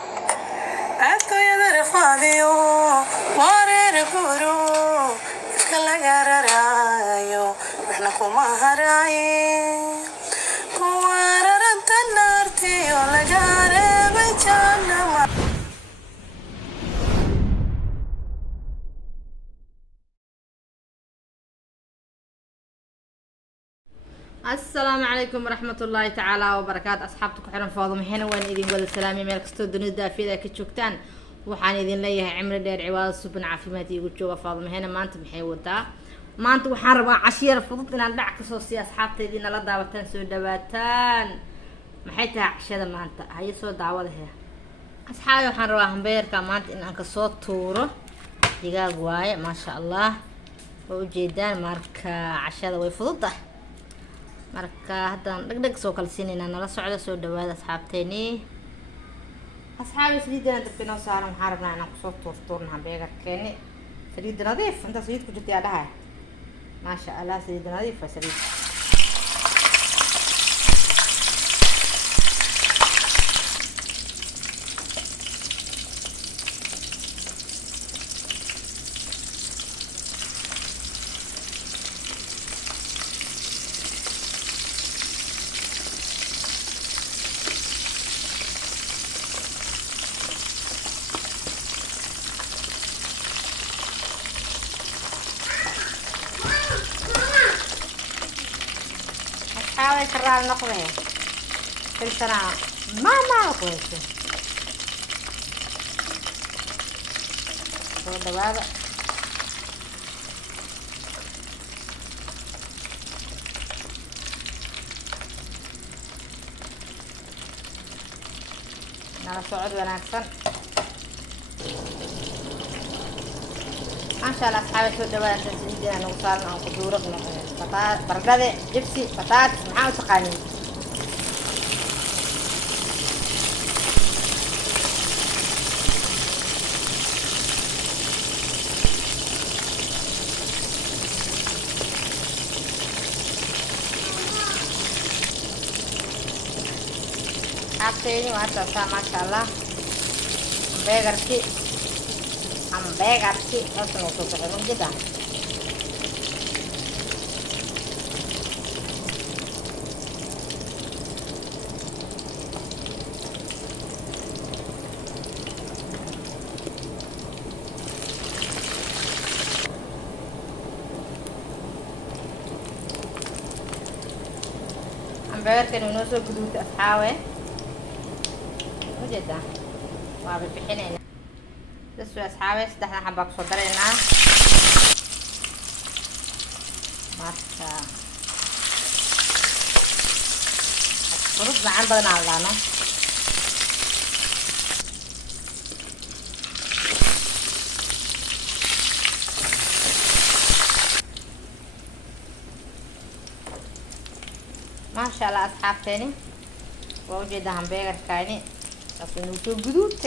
Esto ya de refadio, morere puro, escalagarayo, verna como haraye, kuarara tanarte, ola jare bechana. السلام عليكم ورحمة الله تعالى وبركاته أصحابتك حرم فاضم هنا وين إذن ولا سلامي مالك ستود ندا في ذاك الشوكتان وحان إذن ليه عمر دير عواد سبن عافيماتي يقول شوفا فاضم هنا ما أنت محيوتا ما أنت وحان ربع عشير فضلتنا ندعك صوصي أصحابتي إذن لا دعوتان سو دباتان محيتها عشيرة ما أنت هاي سو دعوة هي أصحابي وحان ربع همبير كمان إن أنك صوت تورو دقاق واي ما شاء الله وجيدان مارك عشيرة ويفضلته marka haddaan dhagdhag soo kala siinayna nala socda soo dhawaada asxaabteeni asxaabi saliidana dabka inoo saaran waxaan rabnaa inaan kusoo tuurtuurna hambeegarkeeni saliid nadiif inta saliid ku jirta yaa dhahay maasha allah saliid nadiif waa saliid حاول كرار نقضي كل سنة ما كويس شو دبابة نرى صعود ونكسر ما شاء الله أصحابي شو دبابة تسجيلنا نوصلنا وقدورنا بطاطس بردة جبسي بطاطس محاول تقانين حاطيني وهذا ما شاء الله hamburgerki halkan uu soo baxay jida hamburgerkan inoo soo guduutay asxaawe jida waa bixinayna بس أصحابي سدحنا حبة صدرنا ماسكة فرص معان بدنا علىنا ما شاء الله أصحاب تاني ووجد همبرجر كايني لكن وتو جدود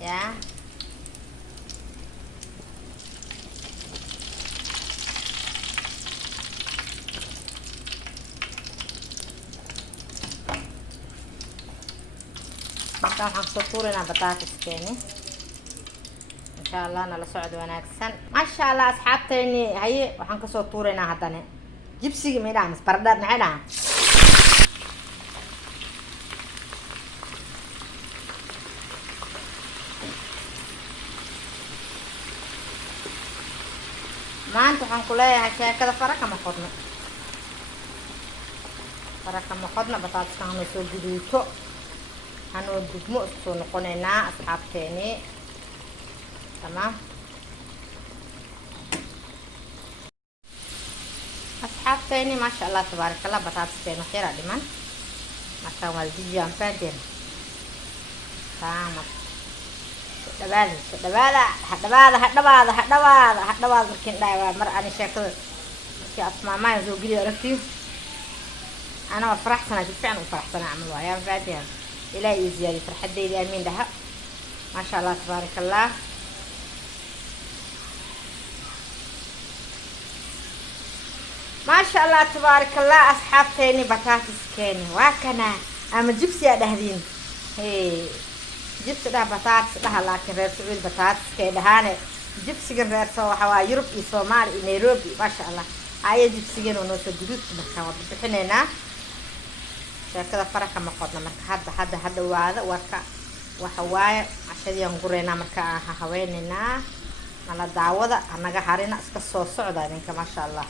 ya marka waxaan soo tuuraynaa bataatiskeenii insha allah nala socdo wanaagsan maasha allah asxaabteeni haye waxaan kasoo tuuraynaa haddana jibsiga midhaha mas baradha maxay dhahaa maanta waxaan ku leeyahay sheekada fara kama qodna bataatiska hanoo soo guduuto hanoo dugmo isku soo noqonaynaa asxaabteeni tamaam asxaabteeni maasha allah tabaarakallah bataatiskeen wax yaraa dhiman markaan waa dijiyaan faadeen taamat hadhawaada markiin dhaay waa mar ani sheekada markii asmaamaha soo geliyo aragtii ana waa faraxsanaa si fiican u faraxsanaa camal waayaan faadiya ilaahay ii ziyaadiyo farxadeyda aamiin dhaha maasha allah tabaarakallah maasha allah tabaarakallah asxaabteeni bataatiskeenii waa kana ama jibsi aa dhahdiin hey jibsi dhah bataatis dhaha laakiin reer sacuud bataatiskay dhahaane jibsigan reer soo waxa waa yurub iyo soomaali iyo nairobi maasha allah aya jibsigan oo noo soo guduudka markaa waa bixinaynaa sheekada faraka ma qodna marka hadda waada warka waxa waaye cashadiyaan gureynaa marka aan haweenaynaa nala daawada anaga harina iska soo socda idinka maasha allah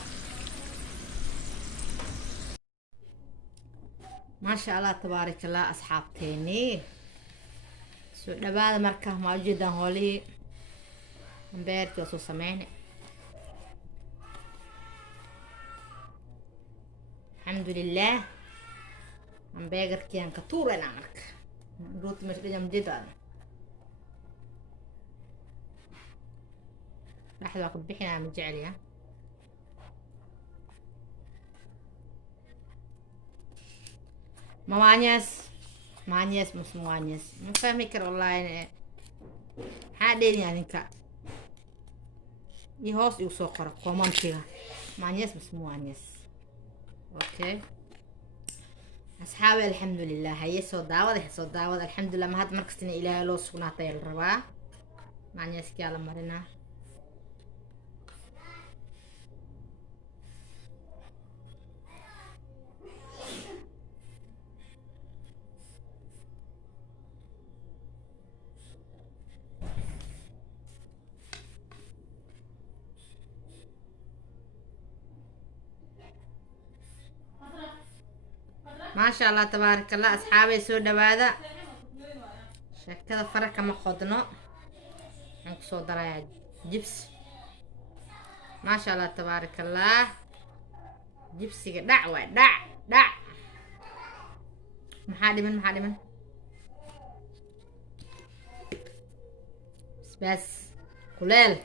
maasha allah tabaarakallah asxaabteeni soo dhawaada marka ma ujeedaan hoolihii beerkii oo soo sameyne alxamdulilah hambeegarkii aan ka tuuraynaa marka rooti meesha dhajam jidaan dhaxda waa ka bixinaa ma jeceliya maanyes mas maanyes ma fahmi karo wallahi maxaa dheeriyaa ninka iyo hoos igu soo qora commentiga maanyes mas maanyes okay asxaabi alxamdulilah haye soo daawada alxamdulilah ma had markastina ilaahay loo sugnaatay la rabaa maanyeeskaa la marinaa ما شاء الله تبارك الله أصحابي سو دوادا شكل فرق ما خدنا نقصو درايا جبس ما شاء الله تبارك الله جبسي دعوة دع محادي من بس كلال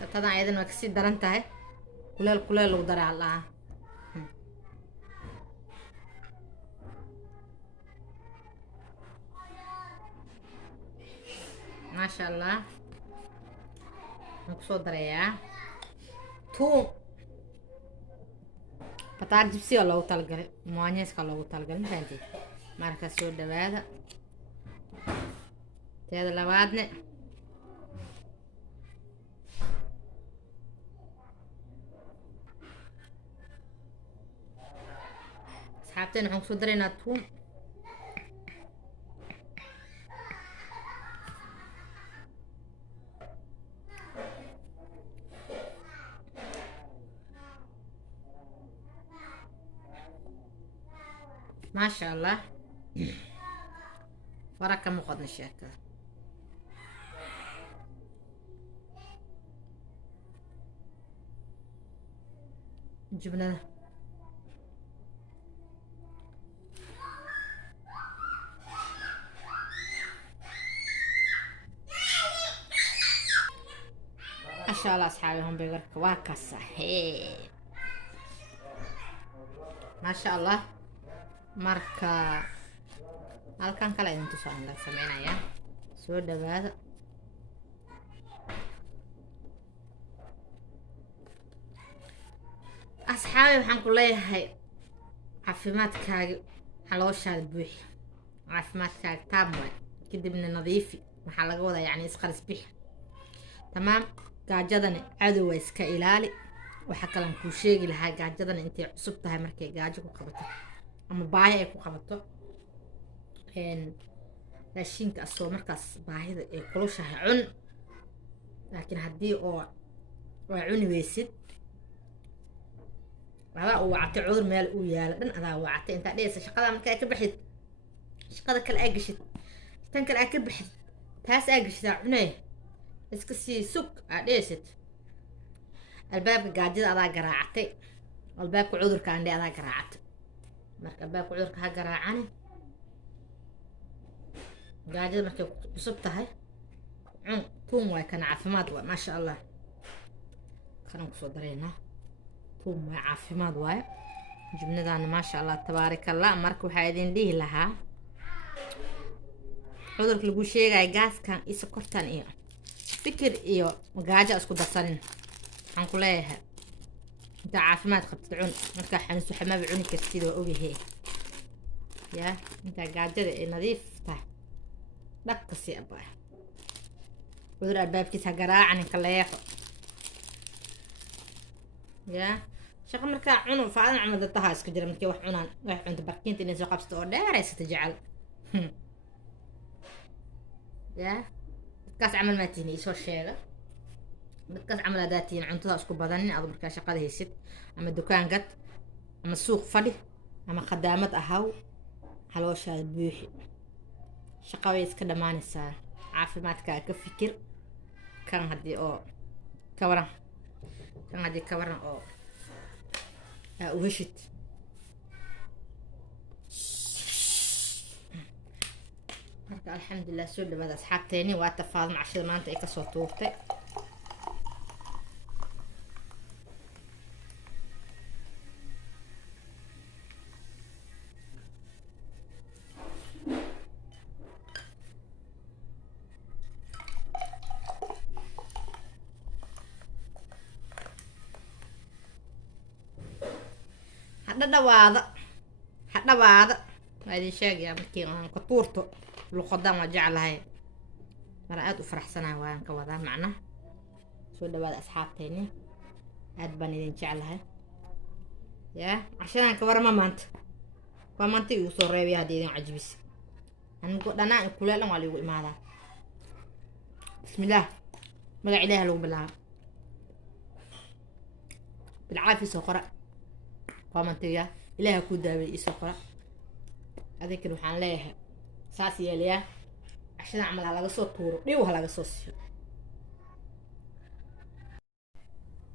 شطادان ايضا وكسي دران تاهي كلال ودرع الله ما شاء الله نقصو دريا توم بطار جبسي الله تلقى موانيس الله تلقى فهمتي marka soo dhawaada teeda labaadne asxaabteen waxaan kusoo daraynaa tuun ما شاء الله فرق مقدن الشاكة جبنا ما شاء الله اصحابي هم بيقرك واكسة ما شاء الله marka halkan kale ayaan tusaan la sameynaya soo dhawaada asxaabi waxaan ku leeyahay caafimaadkaaga calooshaada buuxi caafimaadkaaga taam waay kadibna nadiifi waxaa laga wadaa yani isqaris bixi tamaam gaajadani cadow waa iska ilaali waxa kalan kuu sheegi lahaa gaajadani intay cusub tahay markay gaajo ku qabato ama baahi ay ku qabato raashinka asoo markaas baahida ay kulushahay cun laakiin haddii oo waa cuni weysid adaa u wacatay cudur meel uu yaalo dhan adaa wacatay intaa dhehaysa shaqada marka ay ka baxid shaqada kale aa geshid tan kale aa ka baxid taas aa geshid aa cunay iska sii sug aa dhehaysid albaabka gaajada adaa garaacatay albaabka cudurka andhe adaa garaacatay marka albaabka cudurka ha garaacani gaajada markay cusub tahay cun tuun waay kana caafimaad waay maasha allah kanaan kusoo dareynaa tuun waay caafimaad waay jubnadaana maasha allah tabaarak allah marka waxaa idin dhihi lahaa cudurka lagu sheegaya gaaskan iyo sokortan iyo fikir iyo magaajo isku darsanin waxaan ku leeyahay inta caafimaad qabtid cun markaa xanuunso xamaaba cuni kartid waa ogyahay yaa intaa gaajada ay nadiif tahay dhaqka si abaa cudur albaabkiisa garaacan inka leexo yaa shaqo markaa cunu faadan camal dadtaha iska jira markii wax cunaan wax cunta barkiinta inay soo qabsato oo dheeraysata jecel yaa dadkaas camal maa tihin isoo sheega dadkaas camal haddaad tihiin cuntada isku badanin adu markaa shaqada haysid ama dukaan gad ama suuq fadhi ama khadaamad ahaw halooshaada buuxi shaqa way iska dhammaanaysaa caafimaadkaa ka fikir kan haddii oo ka waran oo aa u heshid marka alxamdulilah soo dhawaada asxaabteeni waa tafaadum cashada maanta ay kasoo tuurtay hadhawaada waa idin sheegayaa markii aan ka tuurto luqadaan waa jeclahay mara aada u faraxsanahay waan ka wadaa macnaha soo dhawaada asxaabteeni aad baan idin jeclahay yaa cashadaan ka warama maanta waa maanta igu soo reebaya haddii idin cajibis anigu dhanaan kuleelan waa liigu imaadaa bismillaah magac ilaaha lagu bilaabo bilcaafi soo qora commentiga ilaaha ku daaway isoo qora adinkan waxaan leeyahay saas yeelayaa cashada camal ha laga soo tuuro dhiw ha laga soo siiyo